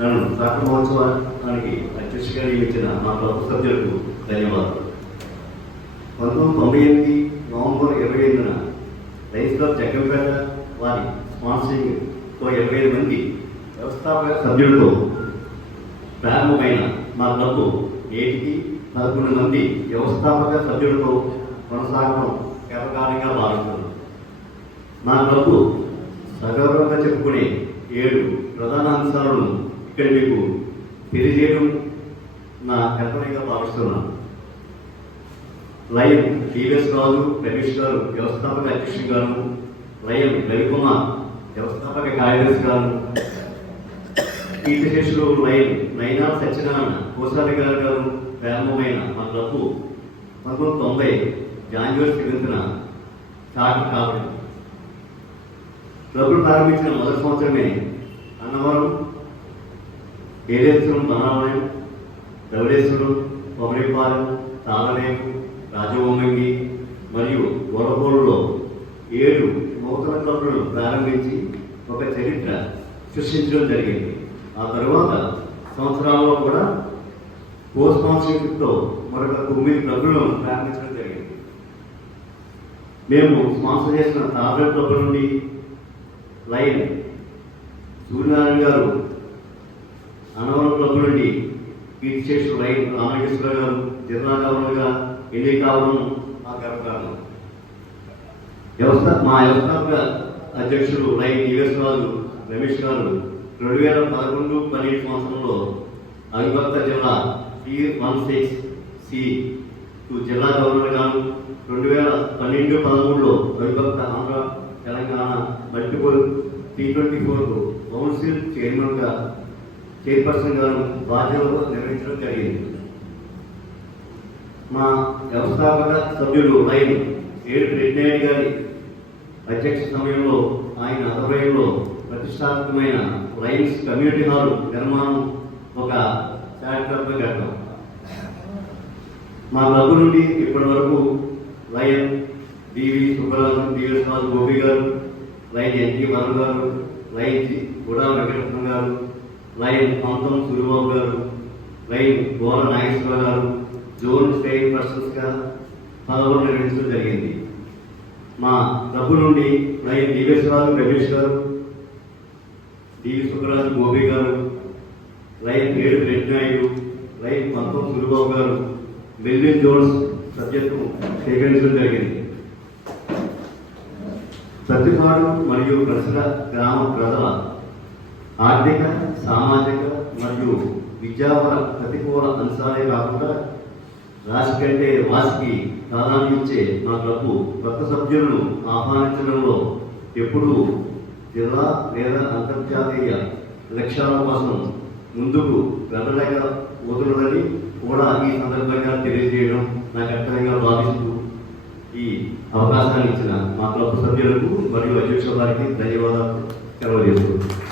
నన్ను శాఖ మహోత్సవానికి అధ్యక్షగా నియమించిన మా ప్రభుత్వ సభ్యులకు ధన్యవాదాలు. పంతొమ్మిది తొంభై ఎనిమిది నవంబర్ ఇరవై ఎనిమిదిన లయన్స్ క్లబ్ జగ్గంపేట వారి స్పాన్సరింగ్తో ఇరవై ఐదు మంది వ్యవస్థాపక సభ్యులతో ప్రారంభమైన మా క్లబ్ నేటికి పదకొండు మంది వ్యవస్థాపక సభ్యులతో కొనసాగడం గర్వకారణంగా భావిస్తున్నాను మా క్లబ్ సగౌరవంగా చెప్పుకునే ఏడు ప్రధాన అంశాలను ఇక్కడ మీకు తెలియజేయడం నా కల్పనగా భావిస్తున్నాను. లయం టీవీఎస్ రాజు రమేష్ గారు వ్యవస్థాపక అధ్యక్షుడు గారు లయం రవికుమార్ వ్యవస్థాపక కార్యదర్శి గారు కీర్తిశేషులు లయం నైనా సత్యనారాయణ కోసారి గారు గారు ప్రారంభమైన మన క్లబ్బు పంతొమ్మిది తొంభై జాన్యువరి సెవెంత్న స్టార్ట్ కాబట్టి క్లబ్ను ప్రారంభించిన మొదటి సంవత్సరమే అన్నవరం ఏలేశ్వరం బనాలయం ధవళేశ్వరం కొమరిపాలెం తాళనేము రాజవొమ్మంగి మరియు గొడవోలులో ఏడు నూతన క్లబ్లను ప్రారంభించి ఒక చరిత్ర సృష్టించడం జరిగింది. ఆ తరువాత సంవత్సరాల్లో కూడా కో స్పాన్సర్షిప్తో మరొక తొమ్మిది క్లబ్లను ప్రారంభించడం జరిగింది. మేము స్పాన్సర్ చేసిన తాబే క్లబ్ నుండి లైన్ సూర్యనారాయణ గారు అనవరం క్లబ్ నుండి కీర్తిశేషులు లైన్ రామకృష్ణ గారు జిల్లా ఎన్ని కావడం మా గర్వకారణం వ్యవస్థ మా వ్యవస్థాపక అధ్యక్షుడు రైన్ టీవీఎస్ రమేష్ గారు రెండు వేల పదకొండు పన్నెండు సంవత్సరంలో అవిభక్త జిల్లా సి వన్ సిక్స్ సి జిల్లా గవర్నర్ గాను రెండు వేల పన్నెండు పదమూడులో అవిభక్త Andhra Telangana multiple T twenty four council చైర్మన్గా చైర్పర్సన్ గారు బాధ్యతలు నిర్వహించడం జరిగింది. మా వ్యవస్థాపక సభ్యులు లైన్ ఏడు రెడ్డినాయుడు గారి అధ్యక్ష సమయంలో ఆయన ఆధ్వర్యంలో ప్రతిష్టాత్మకమైన లైన్స్ కమ్యూనిటీ హాల్ నిర్మాణం ఒక చారిత్రక కట్టాం మా క్లబ్ నుండి ఇప్పటి వరకు lion D V Subbaraju D S Raju Gopi garu lion N T Varun గారు లైన్ గుడా వెంకటరత్న గారు లైన్ పంతం సురుబాబు గారు లైన్ గోల నాగేశ్వర గారు జోన్ స్టేట్ పర్సన్స్గా పదవులు నిర్వహించడం జరిగింది. మా డబ్బు నుండి లైన్ డివిఎస్ రాజు రమేష్ గారు డివి సుబ్బరాజు గోపి గారు లైన్ ఏడు రెడ్నాయుడు లైన్ పంతం సూర్యబాబు గారు మెల్విన్ జోన్స్ సబ్జెక్టు సేకరించడం జరిగింది. ప్రతిపాడు మరియు ప్రసర గ్రామ ప్రజల ఆర్థిక సామాజిక మరియు విద్యాపర ప్రతికూల అంశాలే కాకుండా రాశి కంటే వాసికి ప్రాధాన్యమిచ్చే మా క్లబ్బు కొత్త సభ్యులను ఆహ్వానించడంలో ఎప్పుడూ జిల్లా లేదా అంతర్జాతీయ లక్ష్యాల కోసం ముందుకు వెళ్ళలేక వదులదని కూడా ఈ సందర్భంగా తెలియజేయడం నా కర్తవ్యంగా భావిస్తూ ఈ అవకాశాన్ని ఇచ్చిన మా క్లబ్ సభ్యులకు మరియు అధ్యక్ష వారికి ధన్యవాదాలు తెలియజేస్తున్నాను